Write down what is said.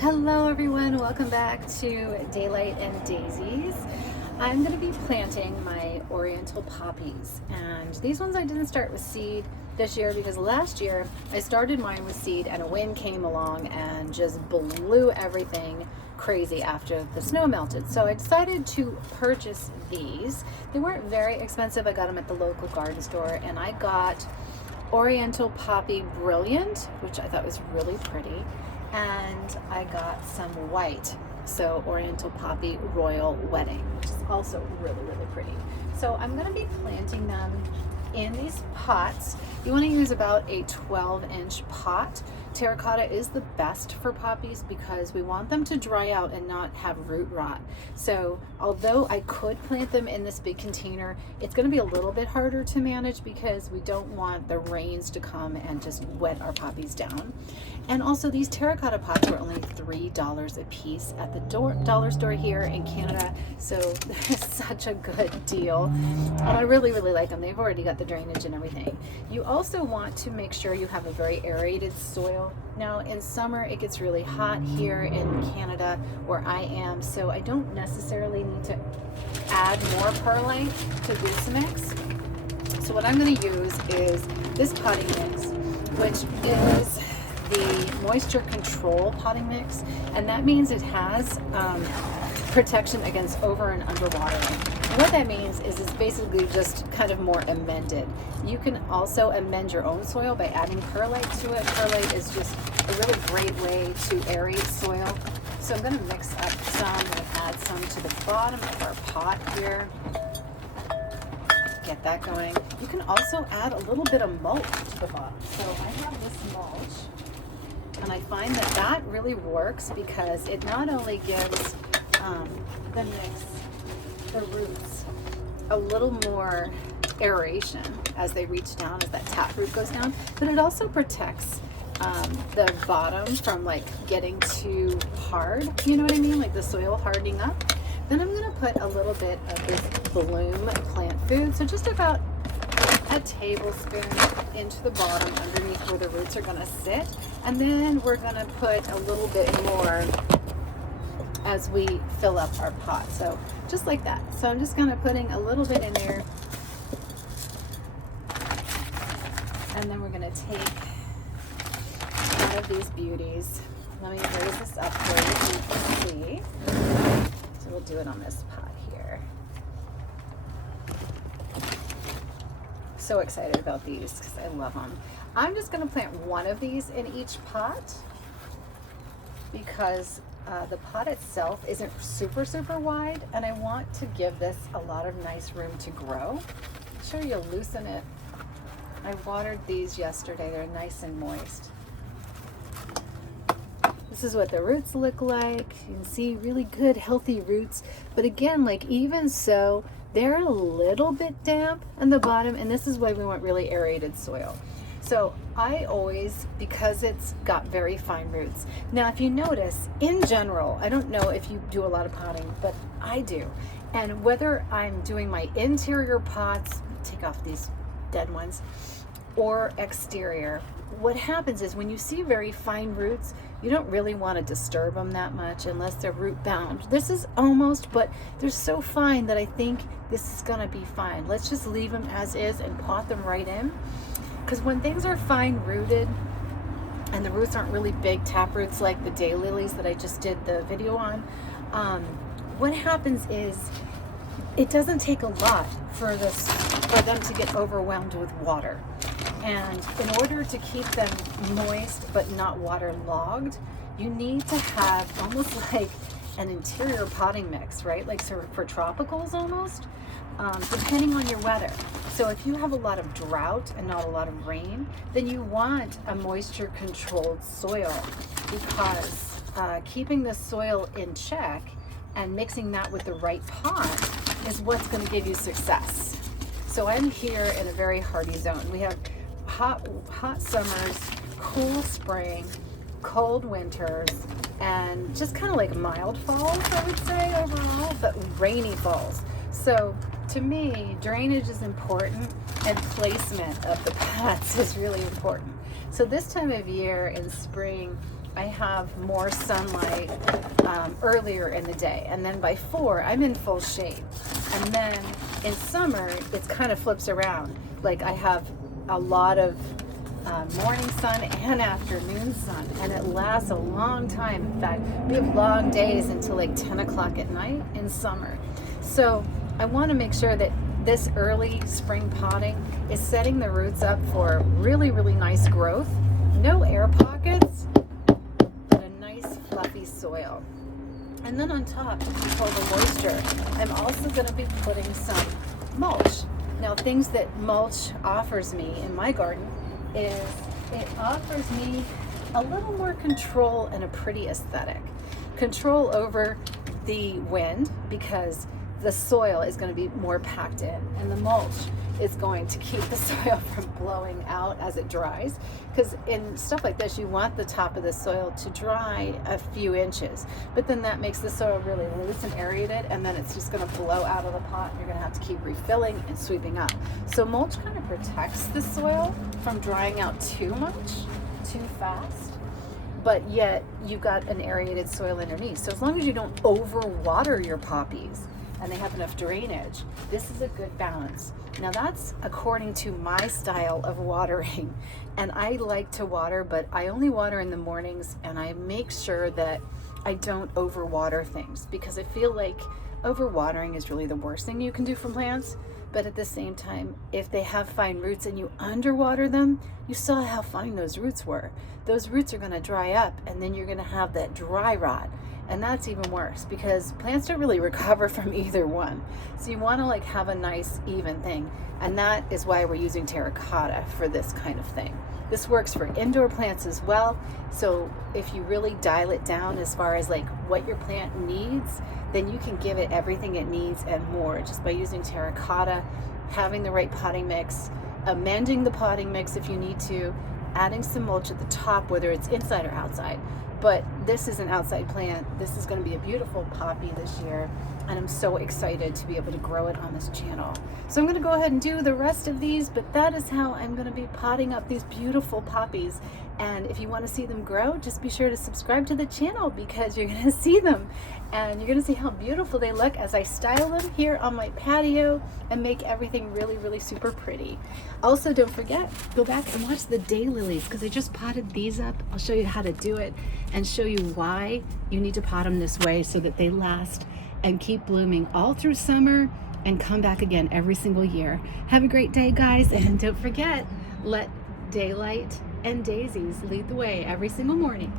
Hello everyone, welcome back to Daylight and Daisies. I'm going to be planting my Oriental poppies, and these ones I didn't start with seed this year because last year I started mine with seed and a wind came along and just blew everything crazy after the snow melted. So I decided to purchase these. They weren't very expensive. I got them at the local garden store, and I got Oriental Poppy Brilliant, which I thought was really pretty. And I got some white, so Oriental Poppy Royal Wedding, which is also really pretty. So I'm going to be planting them in these pots. You want to use about a 12-inch pot. Terra-cotta is the best for poppies because we want them to dry out and not have root rot. So although I could plant them in this big container, it's going to be a little bit harder to manage because we don't want the rains to come and just wet our poppies down. And also these terracotta pots were only $3 a piece at the dollar store here in Canada. So they're such a good deal. And I really like them. They've already got the drainage and everything. You also want to make sure you have a very aerated soil. Now in summer it gets really hot here in Canada where I am, so I don't necessarily need to add more perlite to this mix. So what I'm going to use is this potting mix, which is the moisture control potting mix, and that means it has protection against over and under watering. And what that means is it's basically just kind of more amended. You can also amend your own soil by adding perlite to it. Perlite is just a really great way to aerate soil. So I'm going to mix up some and add some to the bottom of our pot here. Get that going. You can also add a little bit of mulch to the bottom. So I have this mulch, and I find that that really works because it not only gives the mix, the roots, a little more aeration as they reach down, as that taproot goes down, but it also protects the bottom from like getting too hard, you know what I mean, like the soil hardening up. Then I'm going to put a little bit of this bloom plant food, so just about a tablespoon into the bottom underneath where the roots are going to sit, and then we're going to put a little bit more as we fill up our pot, so just like that. So I'm just going to putting a little bit in there, and then we're going to take one of these beauties. Let me raise this up for you so you can see. So we'll do it on this pot here. So excited about these because I love them. I'm just going to plant one of these in each pot because the pot itself isn't super wide, and I want to give this a lot of nice room to grow. Make sure you loosen it. I watered these yesterday. They're nice and moist. This is what the roots look like. You can see really good healthy roots, but again, like even so, they're a little bit damp on the bottom, and this is why we want really aerated soil. So I always, because it's got very fine roots. Now if you notice, in general, I don't know if you do a lot of potting, but I do. And whether I'm doing my interior pots, take off these dead ones, or exterior, what happens is when you see very fine roots, you don't really want to disturb them that much unless they're root bound. This is almost, but they're so fine that I think this is going to be fine. Let's just leave them as is and pot them right in. Because when things are fine rooted and the roots aren't really big taproots like the daylilies that I just did the video on, what happens is it doesn't take a lot for them to get overwhelmed with water. And in order to keep them moist but not waterlogged, you need to have almost like an interior potting mix, right? Like so for tropicals almost, depending on your weather. So if you have a lot of drought and not a lot of rain, then you want a moisture controlled soil, because keeping the soil in check and mixing that with the right pot is what's going to give you success. So I'm here in a very hardy zone. We have hot summers, cool spring, cold winters, and just kind of like mild falls, I would say overall, but rainy falls. So to me, drainage is important, and placement of the pots is really important. So this time of year in spring, I have more sunlight earlier in the day, and then by 4 I'm in full shade. And then in summer it kind of flips around. Like I have a lot of morning sun and afternoon sun, and it lasts a long time. In fact, we have long days until like 10 o'clock at night in summer. So I want to make sure that this early spring potting is setting the roots up for really, really nice growth. No air pockets, but a nice fluffy soil. And then on top, to control the moisture, I'm also going to be putting some mulch. Now, things that mulch offers me in my garden is it offers me a little more control and a pretty aesthetic. Control over the wind, because the soil is going to be more packed in, and the mulch is going to keep the soil from blowing out as it dries, because in stuff like this you want the top of the soil to dry a few inches, but then that makes the soil really loose and aerated, and then it's just going to blow out of the pot, and you're going to have to keep refilling and sweeping up. So mulch kind of protects the soil from drying out too much too fast, but yet you've got an aerated soil underneath. So as long as you don't overwater your poppies and they have enough drainage, this is a good balance. Now that's according to my style of watering. And I like to water, but I only water in the mornings, and I make sure that I don't overwater things, because I feel like overwatering is really the worst thing you can do for plants. But at the same time, if they have fine roots and you underwater them, you saw how fine those roots were. Those roots are gonna dry up, and then you're gonna have that dry rot. And that's even worse, because plants don't really recover from either one. So you want to like have a nice even thing. And that is why we're using terracotta for this kind of thing. This works for indoor plants as well. So if you really dial it down as far as like what your plant needs, then you can give it everything it needs and more just by using terracotta, having the right potting mix, amending the potting mix if you need to, adding some mulch at the top, whether it's inside or outside. But this is an outside plant. This is going to be a beautiful poppy this year, and I'm so excited to be able to grow it on this channel. So I'm going to go ahead and do the rest of these, but that is how I'm going to be potting up these beautiful poppies. And if you want to see them grow, just be sure to subscribe to the channel, because you're going to see them, and you're going to see how beautiful they look as I style them here on my patio and make everything really, really super pretty. Also, don't forget, go back and watch the daylilies, because I just potted these up. I'll show you how to do it and show you why you need to pot them this way so that they last and keep blooming all through summer and come back again every single year. Have a great day, guys, and don't forget, let daylight and daisies lead the way every single morning.